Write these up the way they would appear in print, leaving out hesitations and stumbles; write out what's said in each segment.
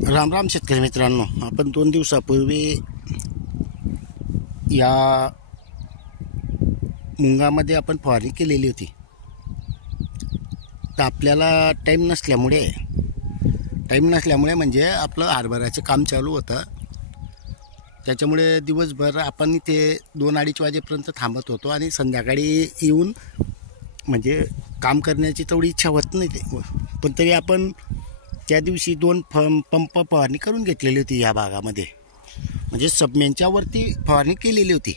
राम राम शेतकरी मित्रांनो, आपण 2 दिवसापूर्वी या मुंगामध्ये आपण फवारणी केलेली होती. तर आपल्याला टाईम नसल्यामुळे म्हणजे आपलं हरभऱ्याचं काम चालू होतं. त्याच्यामुळे दिवसभर आपण इथे 2-2:30 वाजेपर्यंत थांबत होतो आणि संध्याकाळी येऊन म्हणजे काम करण्याची तेवढी इच्छा होत नाही ते. पण तरी आपण त्या दिवशी 2 पंप फवारणी करून घेतलेली होती या भागामध्ये. म्हणजे सबमेनच्या वरती फवारणी केलेली होती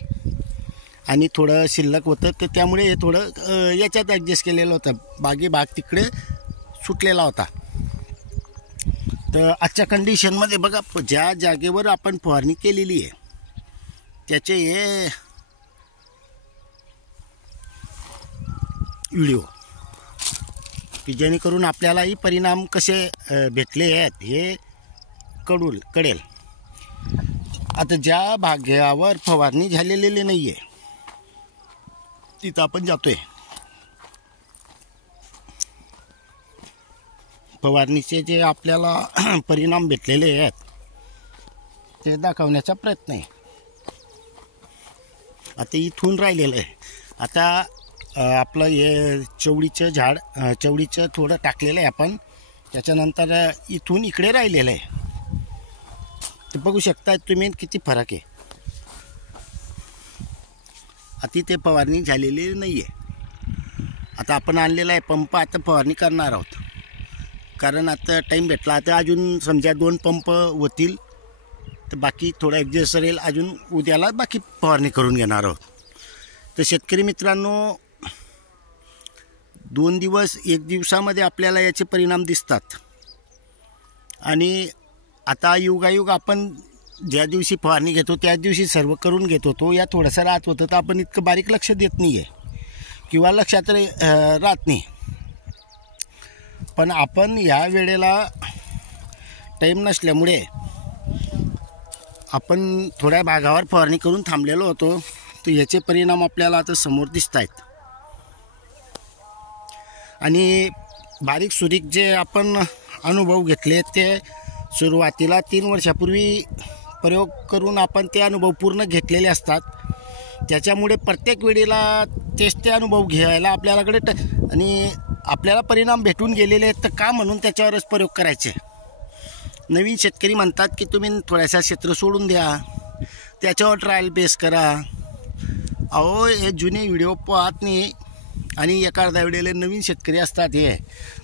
आणि थोडं शिल्लक होतं, तर त्यामुळे हे थोडं याच्यात ॲडजस्ट केलेलं होतं. भाग तिकडे सुटलेला होता. तर आजच्या कंडिशनमध्ये बघा, ज्या जागेवर आपण फवारणी केलेली आहे त्याचे हे व्हिडिओ की जेणेकरून आपल्यालाही परिणाम कसे भेटले आहेत हे कळेल. आता ज्या भागावर फवारणी झालेली नाही आहे तिथं आपण जातोय. फवारणीचे जे आपल्याला परिणाम भेटलेले आहेत ते दाखवण्याचा प्रयत्न आहे. आता इथून राहिलेलं आहे. आता आपलं हे चवळीचं थोडं टाकलेलं आहे आपण. त्याच्यानंतर इथून इकडे राहिलेलं आहे. तर बघू शकता तुम्ही किती फरक आहे. आता इथे फवारणी झालेली नाही आहे. आता आपण आणलेला आहे पंप. आता फवारणी करणार आहोत, कारण आता टाईम भेटला. आता अजून समजा 2 पंप होतील, तर बाकी थोडं ॲडजस्ट राहील. अजून उद्याला बाकी फवारणी करून घेणार आहोत. तर शेतकरी मित्रांनो, 2 दिवस 1 दिवसामध्ये आपल्याला याचे परिणाम दिसतात. आणि आता युगायुग आपण ज्या दिवशी फवारणी घेतो त्याच दिवशी सर्व करून घेत होतो. या थोडंसं राहत होतं, तर आपण इतकं बारीक लक्ष देत नाही आहे किंवा लक्षात राहत नाही. पण आपण या वेळेला टाईम नसल्यामुळे आपण थोड्या भागावर फवारणी करून थांबलेलो होतो. तर याचे परिणाम आपल्याला आता समोर दिसत आहेत. आणि बारीक सुरीक जे आपण अनुभव घेतले ते सुरुवातीला 3 वर्षापूर्वी प्रयोग करून आपण ते अनुभव पूर्ण घेतलेले असतात. त्याच्यामुळे प्रत्येक वेळेला ते अनुभव घ्यायला आपल्याकडे आणि आपल्याला परिणाम भेटून गेलेले आहेत, तर का म्हणून त्याच्यावरच प्रयोग करायचे. नवीन शेतकरी म्हणतात की तुम्ही थोड्याशा क्षेत्र सोडून द्या, त्याच्यावर ट्रायल बेस करा. अहो, हे जुने व्हिडिओ पाहत नाही आणि एखाद्या वेळेला नवीन शेतकरी असतात हे,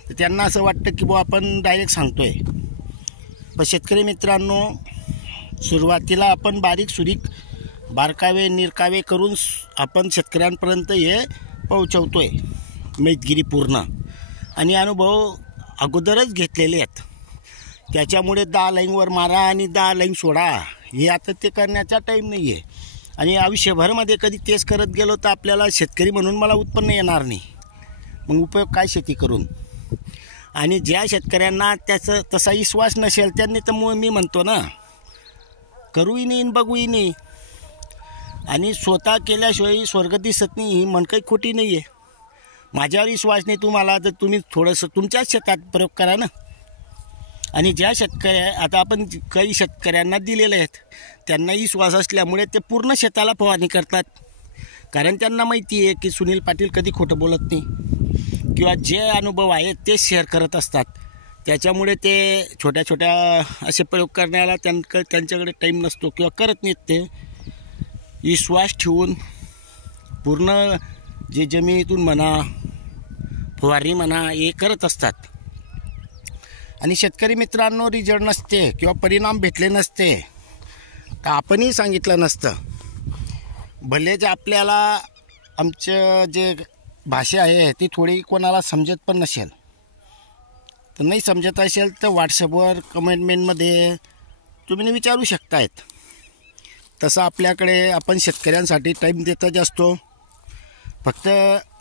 तर त्यांना असं वाटतं की आपण डायरेक्ट सांगतोय. पण शेतकरी मित्रांनो, सुरुवातीला आपण बारीक सुरीक बारकावे निरकावे करून आपण शेतकऱ्यांपर्यंत हे पोहोचवतोय मैतगिरी पूर्ण. आणि अनुभव अगोदरच घेतलेले आहेत. त्याच्यामुळे 10 लाईनवर मारा आणि 10 लाईन सोडा, हे आता ते करण्याचा टाईम नाही आहे. आणि आयुष्यभरमध्ये कधी तेच करत गेलो तर आपल्याला शेतकरी म्हणून मला उत्पन्न येणार नाही. मग उपयोग काय शेती करून? आणि ज्या शेतकऱ्यांना तसा विश्वास नसेल त्यांनी तर मी म्हणतो ना, करूही नाही बघूही नाही. आणि स्वतः केल्याशिवाय स्वर्ग दिसत नाही, ही मन काही खोटी नाही आहे. माझ्यावर विश्वास नाही तुम्हाला, तर तुम्ही थोडंसं तुमच्याच शेतात प्रयोग करा ना. आणि ज्या आता आपण काही शेतकऱ्यांना दिलेले आहेत त्यांना विश्वास असल्यामुळे ते पूर्ण शेताला फवारणी करतात. कारण त्यांना माहिती आहे की सुनील पाटील कधी खोटं बोलत नाही किंवा जे अनुभव आहेत ते शेअर करत असतात. त्याच्यामुळे ते छोट्या छोट्या असे प्रयोग करण्याला त्यांच्याकडे टाईम नसतो किंवा करत नाहीत. ते विश्वास ठेवून पूर्ण जे जमिनीतून म्हणा, फवारणी म्हणा, हे करत असतात. आणि शेतकरी मित्रांनो, रिजल्ट नसते किंवा परिणाम भेटले नसते तर आपणही सांगितलं नसतं. भले जे आपल्याला आमचं जे भाषा आहे ती थोडी कोणाला समजत पण नसेल, तर नाही समजत असेल तर व्हॉट्सअपवर कमेंटमेंटमध्ये तुम्ही विचारू शकतायत. तसं आपल्याकडे आपण शेतकऱ्यांसाठी टाईम देतच असतो. फक्त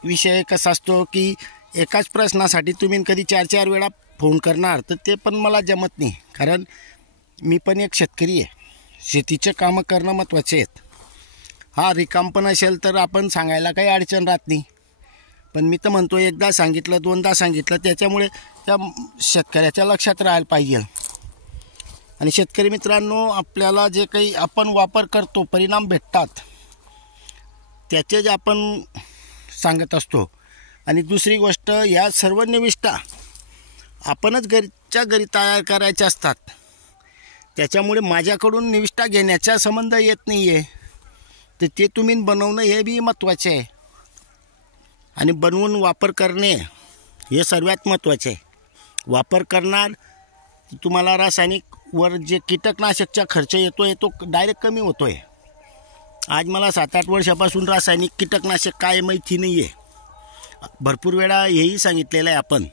विषय कसा असतो की एकाच प्रश्नासाठी तुम्ही कधी 4-4 वेळा फोन करणार, तर ते पण मला जमत नाही. कारण मी पण एक शेतकरी आहे. शेतीचं कामं करणं महत्त्वाचे आहेत. हा रिकाम पण असेल तर आपण सांगायला काही अडचण राहत नाही. पण मी तर म्हणतो, एकदा सांगितलं 2दा सांगितलं, त्याच्यामुळे त्या शेतकऱ्याच्या लक्षात राहायला पाहिजे. आणि शेतकरी मित्रांनो, आपल्याला जे काही आपण वापर करतो, परिणाम भेटतात त्याचे जे आपण सांगत असतो. आणि दुसरी गोष्ट, या सर्व निविष्ठा आपणच घरच्या घरी तयार करायच्या असतात. त्याच्यामुळे माझ्याकडून निविष्ठा घेण्याचा संबंध येत नाही आहे. तर ते तुम्ही बनवणं हे बी महत्त्वाचे आहे. आणि बनवून वापर करणे हे सर्वात महत्त्वाचे आहे. वापर करणार तुम्हाला रासायनिकवर जे कीटकनाशकचा खर्च येतो आहे तो डायरेक्ट कमी होतो आहे. आज मला 7-8 वर्षापासून रासायनिक कीटकनाशक काय माहिती नाही आहे. भरपूर वेळा हेही सांगितलेलं आहे आपण.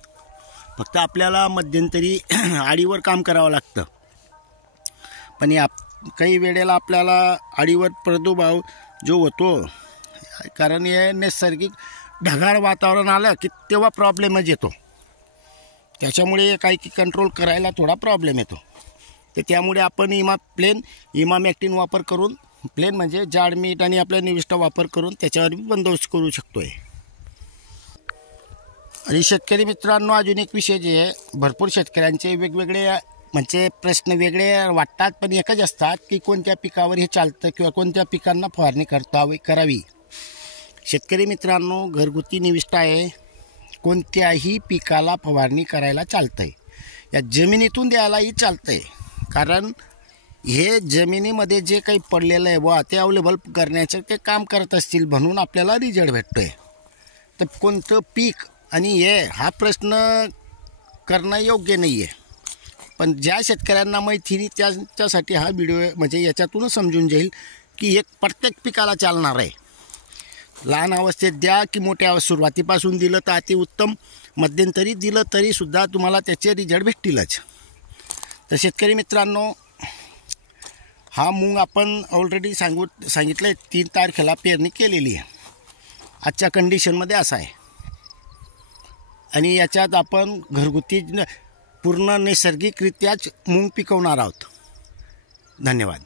फक्त आपल्याला मध्यंतरी आडीवर काम करावं लागतं. पण या काही वेळेला आपल्याला आडीवर प्रादुर्भाव जो होतो, कारण हे नैसर्गिक ढगाळ वातावरण आलं की तेव्हा प्रॉब्लेमच येतो. त्याच्यामुळे काही की कंट्रोल करायला थोडा प्रॉब्लेम येतो. तर त्यामुळे आपण इमामॅक्टिन वापर करून, प्लेन म्हणजे जाड मीठ आणि आपल्या निविष्ठा वापर करून त्याच्यावर बंदोबस्त करू शकतो आहे. आणि शेतकरी मित्रांनो, अजून एक विषय जे आहे, भरपूर शेतकऱ्यांचे वेगवेगळे म्हणजे प्रश्न वेगळे वाटतात, पण एकच असतात की कोणत्या पिकावर हे चालतं किंवा कोणत्या पिकांना फवारणी करावी. शेतकरी मित्रांनो, घरगुती निविष्ठा आहे, कोणत्याही पिकाला फवारणी करायला चालतं आहे. या जमिनीतून द्यायलाही चालतं आहे. कारण हे जमिनीमध्ये जे काही पडलेलं आहे वा ते अवेलेबल करण्याचं ते काम करत असतील, म्हणून आपल्याला रिझल्ट भेटतो आहे. तर कोणतं पीक आणि हा प्रश्न करणं योग्य नाही आहे. पण ज्या शेतकऱ्यांना माहिती नाही त्यांच्यासाठी हा व्हिडिओ म्हणजे याच्यातूनच समजून जाईल की एक प्रत्येक पिकाला चालणार आहे. लहान अवस्थेत द्या की मोठ्या सुरुवातीपासून दिलं तर अतिउत्तम, मध्यंतरी दिलं तरीसुद्धा तुम्हाला त्याचे रिझल्ट भेटतीलच. तर शेतकरी मित्रांनो, हा मूग आपण ऑलरेडी सांगितलं आहे 3 तारखेला पेरणी केलेली आहे. आजच्या कंडिशनमध्ये असा आहे. आणि याच्यात आपण घरगुती पूर्ण नैसर्गिकरित्याच मूग पिकवणार आहोत. धन्यवाद.